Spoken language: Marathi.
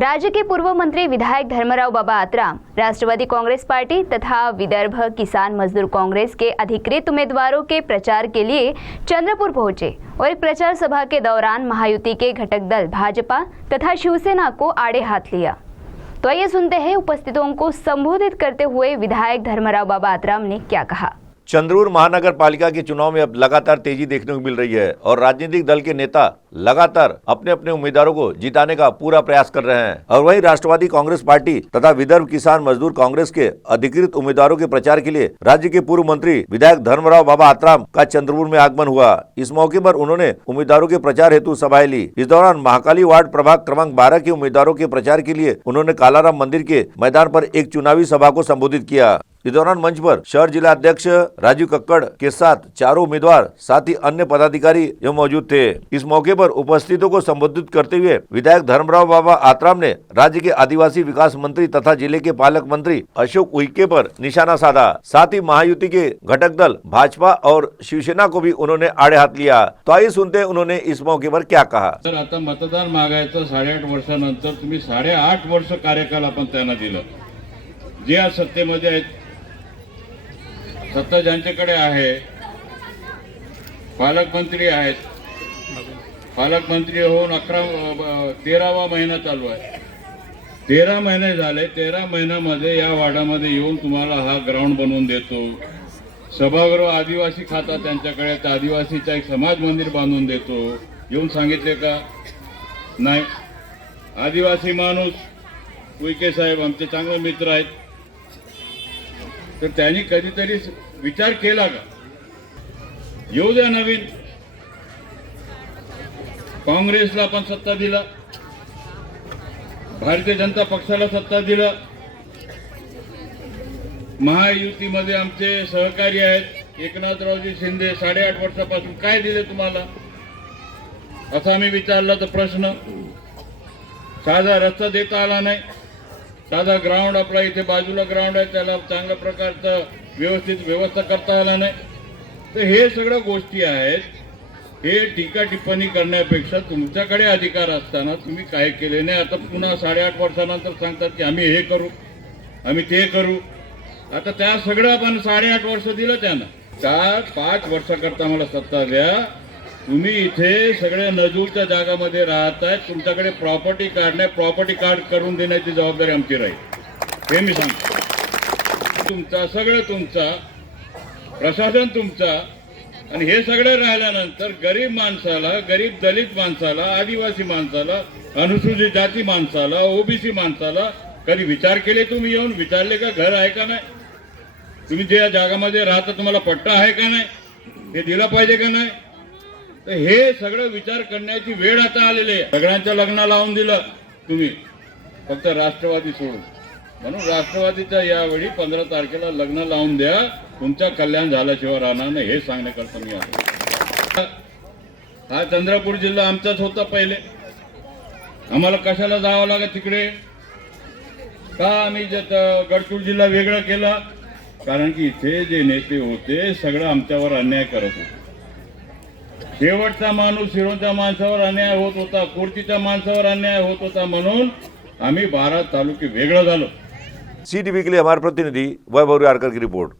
राज्य के पूर्व मंत्री विधायक धर्मराव बाबा आत्राम राष्ट्रवादी कांग्रेस पार्टी तथा विदर्भ किसान मजदूर कांग्रेस के अधिकृत उम्मीदवारों के प्रचार के लिए चंद्रपुर पहुंचे और एक प्रचार सभा के दौरान महायुति के घटक दल भाजपा तथा शिवसेना को आड़े हाथ लिया। तो आइए सुनते हैं उपस्थितों को संबोधित करते हुए विधायक धर्मराव बाबा आत्राम ने क्या कहा। चंद्रपुर महानगर पालिका के चुनाव में अब लगातार तेजी देखने को मिल रही है और राजनीतिक दल के नेता लगातार अपने अपने उम्मीदवारों को जिताने का पूरा प्रयास कर रहे हैं। और वहीं राष्ट्रवादी कांग्रेस पार्टी तथा विदर्भ किसान मजदूर कांग्रेस के अधिकृत उम्मीदवारों के प्रचार के लिए राज्य के पूर्व मंत्री विधायक धर्मराव बाबा आत्राम का चंद्रपुर में आगमन हुआ। इस मौके पर उन्होंने उम्मीदवारों के प्रचार हेतु सभाएं ली। इस दौरान महाकाली वार्ड प्रभाग क्रमांक 12 के उम्मीदवारों के प्रचार के लिए उन्होंने कालाराम मंदिर के मैदान पर एक चुनावी सभा को संबोधित किया। इस दौरान मंच पर शहर जिला अध्यक्ष राजीव कक्कड़ के साथ चारों उम्मीदवार साथ ही अन्य पदाधिकारी एवं मौजूद थे। इस मौके पर उपस्थितों को संबोधित करते हुए विधायक धर्मराव बाबा आत्राम ने राज्य के आदिवासी विकास मंत्री तथा जिले के पालक मंत्री अशोक उइके पर निशाना साधा। साथ ही महायुति के घटक दल भाजपा और शिवसेना को भी उन्होंने आड़े हाथ लिया। तो आइए सुनते हैं उन्होंने इस मौके पर क्या कहा। तर आता मतदान मागायचं 8.5 वर्षानंतर तुम्ही 8.5 वर्ष कार्यकाल आपण त्यांना दिलं। जे आज सत्तेमध्ये आहेत, सत्ता ज्यांच्याकडे आहे, पालकमंत्री आहेत, पालकमंत्री होऊन 13वा महिना चालू आहे। 13 महिने झाले। 13 महिन्यामध्ये या वार्डामध्ये येऊन तुम्हाला हा ग्राउंड बनवून देतो, सभागृह आदिवासी खाता त्यांच्याकडे, तर आदिवासीचा एक समाज मंदिर बांधून देतो येऊन सांगितले का? नाही। आदिवासी माणूस उइके साहेब आमचे चांगले मित्र आहेत, तर त्यांनी कधीतरी विचार केला का? येऊ द्या नवीन, काँग्रेसला पण सत्ता दिला, भारतीय जनता पक्षाला सत्ता दिला, महायुतीमध्ये आमचे सहकारी आहेत एकनाथरावजी शिंदे 8.5 वर्षापासून काय दिले तुम्हाला असा आम्ही विचारला तर प्रश्न, साधा रस्ता देता आला नाही, साधा ग्राउंड आपला इथे बाजूला ग्राउंड आहे त्याला चांगल्या प्रकारचं व्यवस्थित व्यवस्था करता आला नाही। तर हे सगळ्या गोष्टी आहेत। हे टीका टिप्पणी करण्यापेक्षा तुमच्याकडे अधिकार असताना तुम्ही काय केले नाही। आता पुन्हा 8.5 वर्षानंतर सांगतात की आम्ही हे करू, आम्ही ते करू। आता त्या सगळं आपण 8.5 वर्ष दिलं त्यांना, 4-5 वर्षाकरता मला सत्ता द्या। तुम्ही इथे सगळे नजूरच्या जागामध्ये राहताय, तुमच्याकडे प्रॉपर्टी कार्ड नाही, प्रॉपर्टी कार्ड करून देण्याची जबाबदारी आमची राहील। हे मी सांगतो, तुमचा सगळं तुमचा, प्रशासन तुमचा। आणि हे सगळं राहिल्यानंतर गरीब माणसाला, गरीब दलित माणसाला, आदिवासी माणसाला, अनुसूचित जाती माणसाला, ओबीसी माणसाला कधी विचार केले? तुम्ही येऊन विचारले का घर आहे का नाही? तुम्ही ज्या जागामध्ये राहता तुम्हाला पट्टा आहे का नाही? हे दिला पाहिजे का नाही? तर हे सगळं विचार करण्याची वेळ आता आलेली आहे। सगळ्यांच्या लग्न लावून दिलं तुम्ही, फक्त राष्ट्रवादी सोडून। म्हणून राष्ट्रवादीच्या यावेळी 15 तारखेला लग्न लावून द्या, तुमचं कल्याण झाल्याशिवाय राहणार नाही, हे सांगण्याकरता मी आहे। हा चंद्रपूर जिल्हा आमचाच होता पहिले, आम्हाला कशाला जावं लागत तिकडे? का आम्ही गडचिरोली जिल्हा वेगळा केला? कारण की इथे जे नेते होते सगळं आमच्यावर अन्याय करत होते। शेवटचा माणूस शिरोंच्या माणसावर अन्याय होत होता, कुर्तीच्या माणसावर अन्याय होत होता, म्हणून आम्ही 12 तालुके वेगळं झालो। CTV के लिए हमारे प्रतिनिधि वैभव यारकर की रिपोर्ट।